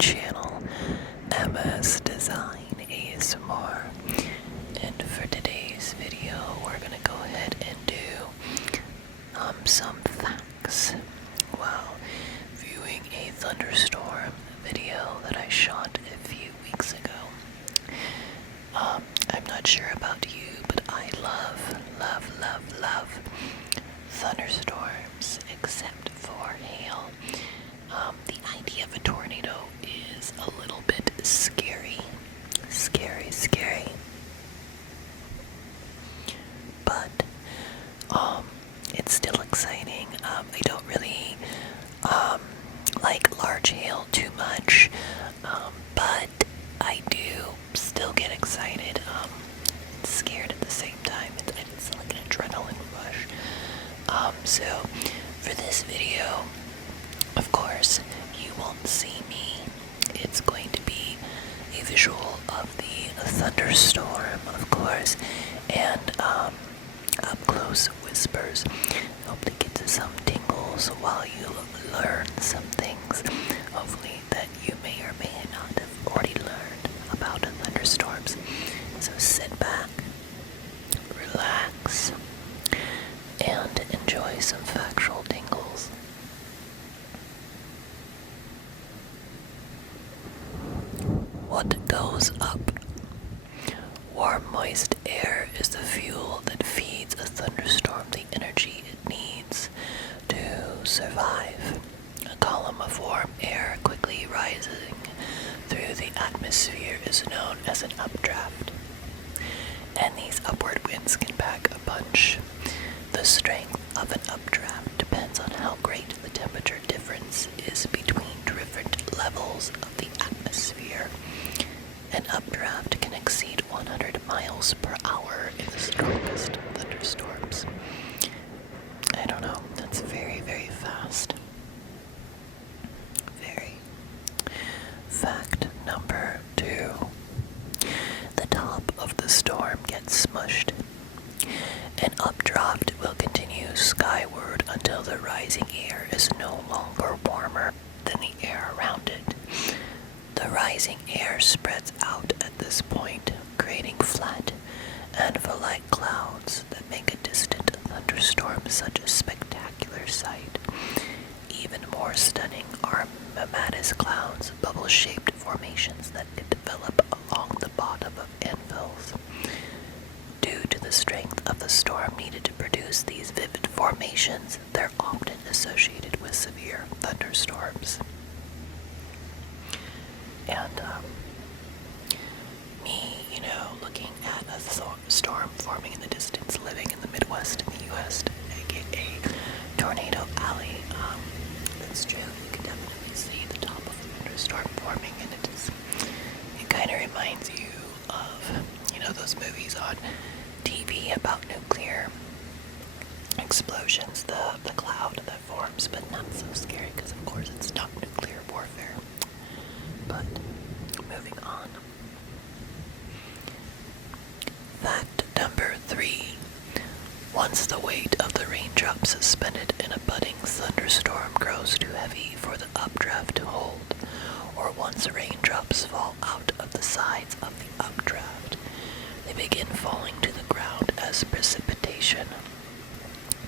channel, MSDesign ASMR, and for today's video we're going to go ahead and do some facts while viewing a thunderstorm video that I shot a few weeks ago. I'm not sure about you, but I love thunderstorms, except for hail. The idea of a tornado is a little bit scary. But, it's still exciting. I don't really, like large hail too much, but I do still get excited. Scared at the same time. It's like an adrenaline rush. So for this video, of course, you won't see me. It's going to be a visual of the thunderstorm, of course, and up-close whispers. Hope to get to some tingles while you learn some things, hopefully, that you may or may not have already learned about thunderstorms. So sit back, relax, and enjoy some factual tingles. What goes up? Warm, moist air is the fuel that feeds a thunderstorm the energy it needs to survive. A column of warm air quickly rising through the atmosphere is known as an updraft, and these upward winds can pack a punch. The strength of an updraft depends on how great the temperature difference is between different levels of the atmosphere. An updraft can exceed 100 miles per hour in the strongest thunderstorms. I don't know, that's very, very fast. Very. Fact number 2. The top of the storm gets smushed. An updraft will continue skyward until the rising air is no longer warmer than the air around it. The rising air spreads out at this point, creating flat, anvil-like clouds that make a distant thunderstorm such a spectacular sight. Even more stunning are mammatus clouds, bubble-shaped formations that can develop along the bottom of anvils. Due to the strength of the storm needed to produce these vivid formations, they're often associated with severe thunderstorms. And, me, looking at a storm forming in the distance, living in the Midwest in the U.S., aka Tornado Alley, that's true. You can definitely see the top of a thunderstorm forming, and it kind of reminds you of, those movies on TV about nuclear explosions, the cloud that forms, but not so scary because, of course, it's not nuclear warfare. But moving on. Fact number 3. Once the weight of the raindrop suspended in a budding thunderstorm grows too heavy for the updraft to hold, or once raindrops fall out of the sides of the updraft, they begin falling to the ground as precipitation.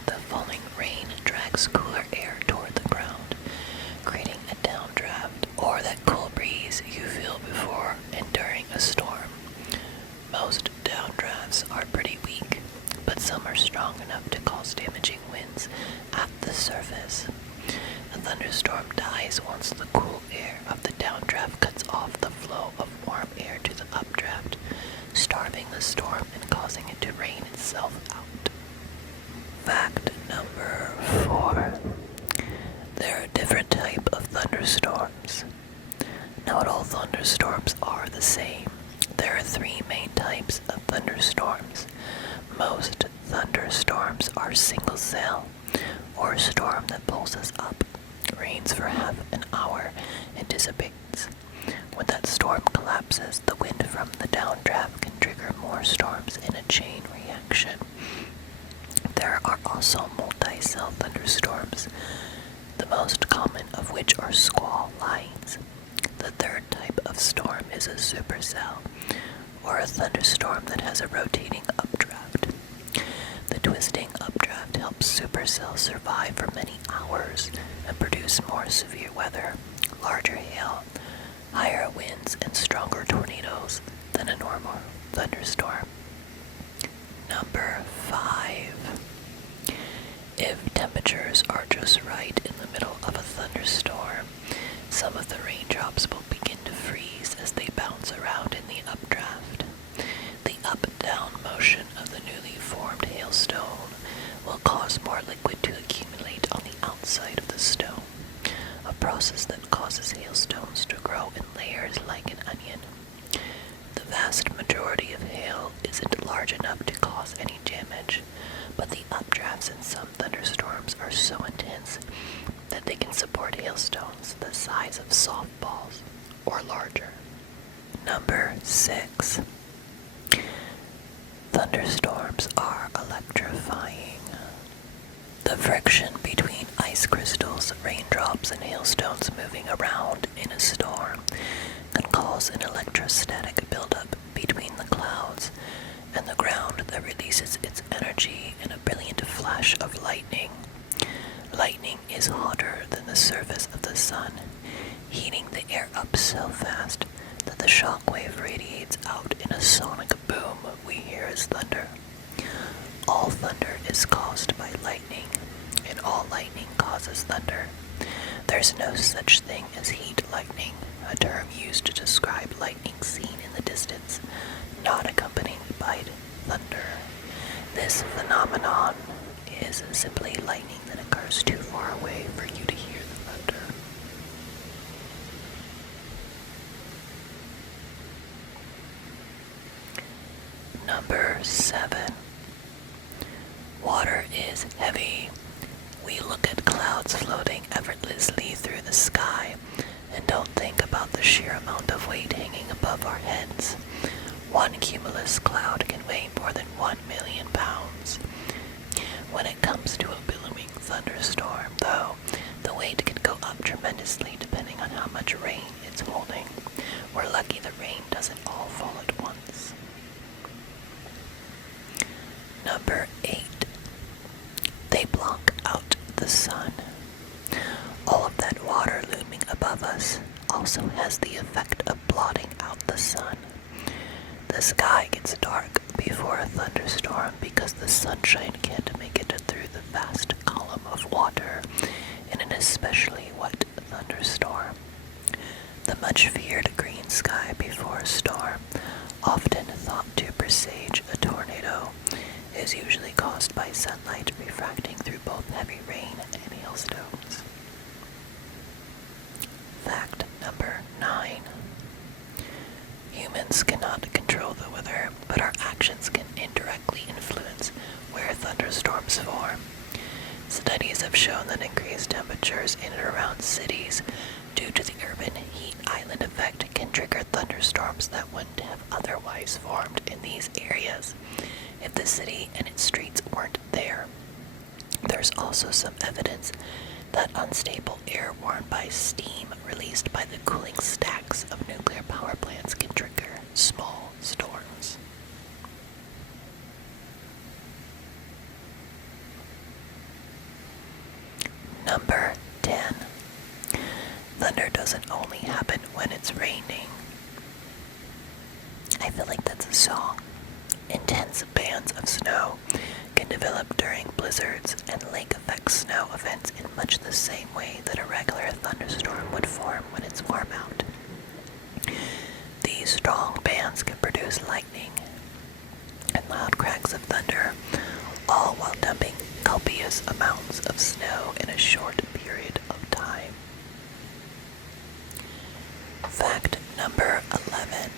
The falling rain drags cooler air toward the ground, creating a downdraft, or that cool breeze you feel before and during a storm. Most downdrafts are pretty weak, but some are strong enough to cause damaging winds at the surface. A thunderstorm dies once the cool air of the downdraft cuts off the flow of warm air to the updraft, starving the storm and causing it to rain itself out. Fact number 4. There are different types of thunderstorms. Not all thunderstorms are the same. There are 3 main types of thunderstorms. Most thunderstorms are single cell, or a storm that pulses up, rains for half an hour, and dissipates. When that storm collapses, the wind from the downdraft can trigger more storms in a chain reaction. There are also multi-cell thunderstorms, the most common of which are squall lines. The third storm is a supercell, or a thunderstorm that has a rotating updraft. The twisting updraft helps supercells survive for many hours and produce more severe weather, larger hail, higher winds, and stronger tornadoes than a normal thunderstorm. Number 5. If temperatures are just right in the middle of a thunderstorm, some of the raindrops will begin to freeze as they bounce around in the updraft. The up-down motion of the newly formed hailstone will cause more liquid to accumulate on the outside of the stone, a process that causes hailstones to grow in layers like an onion. The vast majority of hail isn't large enough to cause any damage, but the updrafts in some thunderstorms are so intense that they can support hailstones the size of softballs or larger. Number 6. Thunderstorms are electrifying. The friction between ice crystals, raindrops, and hailstones moving around in a storm can cause an electrostatic buildup between the clouds and the ground that releases its energy in a brilliant flash of lightning. Lightning is hotter than the surface of the sun, heating the air up so fast that the shock wave radiates out in a sonic boom we hear as thunder. All thunder is caused by lightning, and all lightning causes thunder. There's no such thing as heat lightning, a term used to describe lightning seen in the distance, not accompanied by thunder. This phenomenon is simply lightning that occurs too far away for you to hear the thunder. Number 7. Water is heavy. We look at clouds floating effortlessly through the sky and don't think about the sheer amount of weight hanging above our heads. One cumulus cloud can weigh more than 1 million pounds. When it comes to a billowing thunderstorm, though, the weight can go up tremendously depending on how much rain it's holding. We're lucky the rain doesn't all fall at once. Number 8. They block out the sun. All of that water looming above us also has the effect of blotting out the sun. The sky gets dark before a thunderstorm because the sunshine can't make it through the vast column of water in an especially wet thunderstorm. The much feared green sky before a storm, often thought to presage a tornado, is usually caused by sunlight refracting through both heavy rain and hailstones. Fact number 9. Humans cannot control the weather, but our actions can indirectly influence where thunderstorms form. Studies have shown that increased temperatures in and around cities due to the urban heat island effect can trigger thunderstorms that wouldn't have otherwise formed in these areas if the city and its streets weren't there. There's also some evidence that unstable air warmed by steam released by the cooling stacks of nuclear power plants can trigger small storms. Number 10. Thunder doesn't only happen when it's raining. I feel like that's a song. Intense bands of snow can develop during blizzards and lake effect snow events in much the same way that a regular thunderstorm would form when it's warm out. These strong bands can produce lightning and loud cracks of thunder, all while dumping copious amounts of snow in a short period of time. Fact number 11.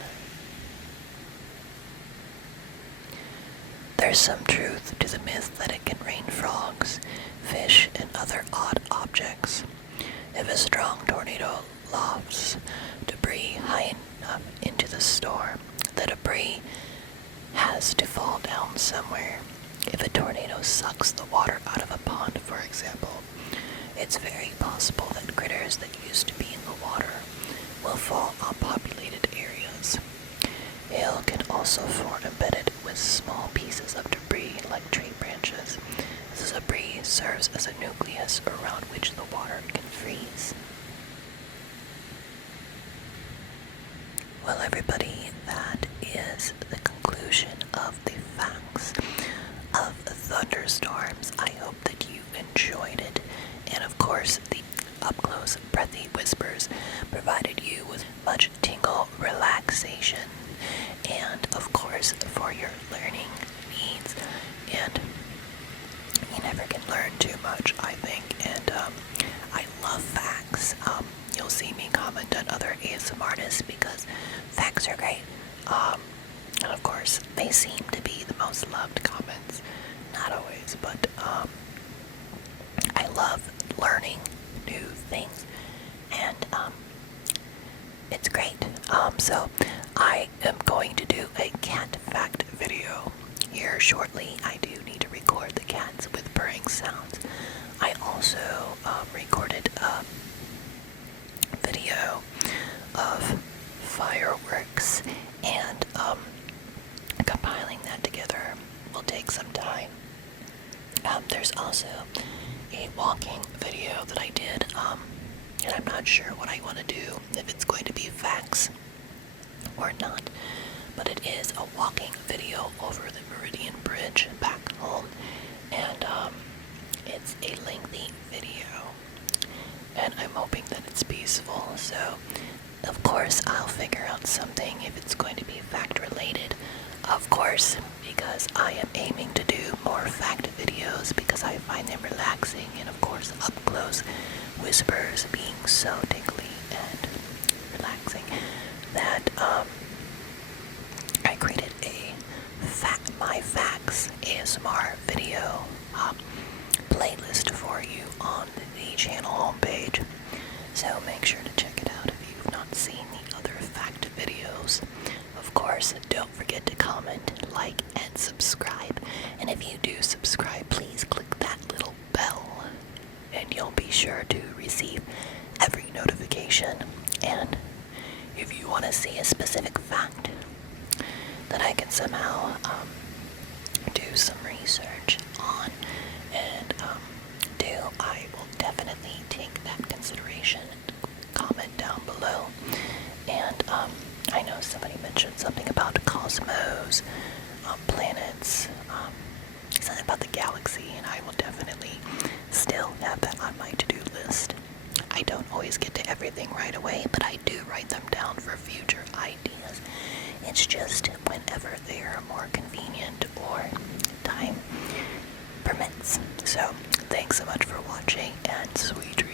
There's some truth to the myth that it can rain frogs, fish, and other odd objects. If a strong tornado lofts debris high enough into the storm, the debris has to fall down somewhere. If a tornado sucks the water out of a pond, for example, it's very possible that critters that used to be in the water will fall on populated Well, everybody, that is the conclusion of the facts of thunderstorms. I hope that you enjoyed it, and of course, the up-close breathy whispers provided you with much tingle relaxation, and of course, for your learning needs. And you never can learn too much, I think, and I love facts. You'll see me comment on other ASMR artists because facts are great. And of course, they seem to be the most loved comments. Not always, but I love learning new things, and it's great. So I am going to do a cat fact video here shortly. I do need to record the cats with purring sounds. I also recorded a video of fireworks, and compiling that together will take some time. There's also a walking video that I did, and I'm not sure what I want to do, if it's going to be facts or not, but it is a walking video over the Meridian Bridge back home, and it's a lengthy video, and I'm hoping that it's peaceful. So of course I'll figure out something if it's going to be fact related, of course, because I am aiming to do more fact videos because I find them relaxing, and of course up close whispers being so tingly and relaxing that I created a My Facts ASMR video playlist for you on the channel homepage, so make sure to check it out if you've not seen the other fact videos. Of course, don't forget to comment, like, and subscribe, and if you do subscribe, please click that little bell, and you'll be sure to receive every notification. And if you want to see a specific fact that I can somehow do some research on and do, I will definitely take that consideration. Comment down below. And I know somebody mentioned something about cosmos, planets, something about the galaxy, and I will definitely still have that on my to-do list. I don't always get to everything right away, but I do write them down for future ideas. It's just whenever they're more convenient or time permits. So, thanks so much for watching, and sweet dreams.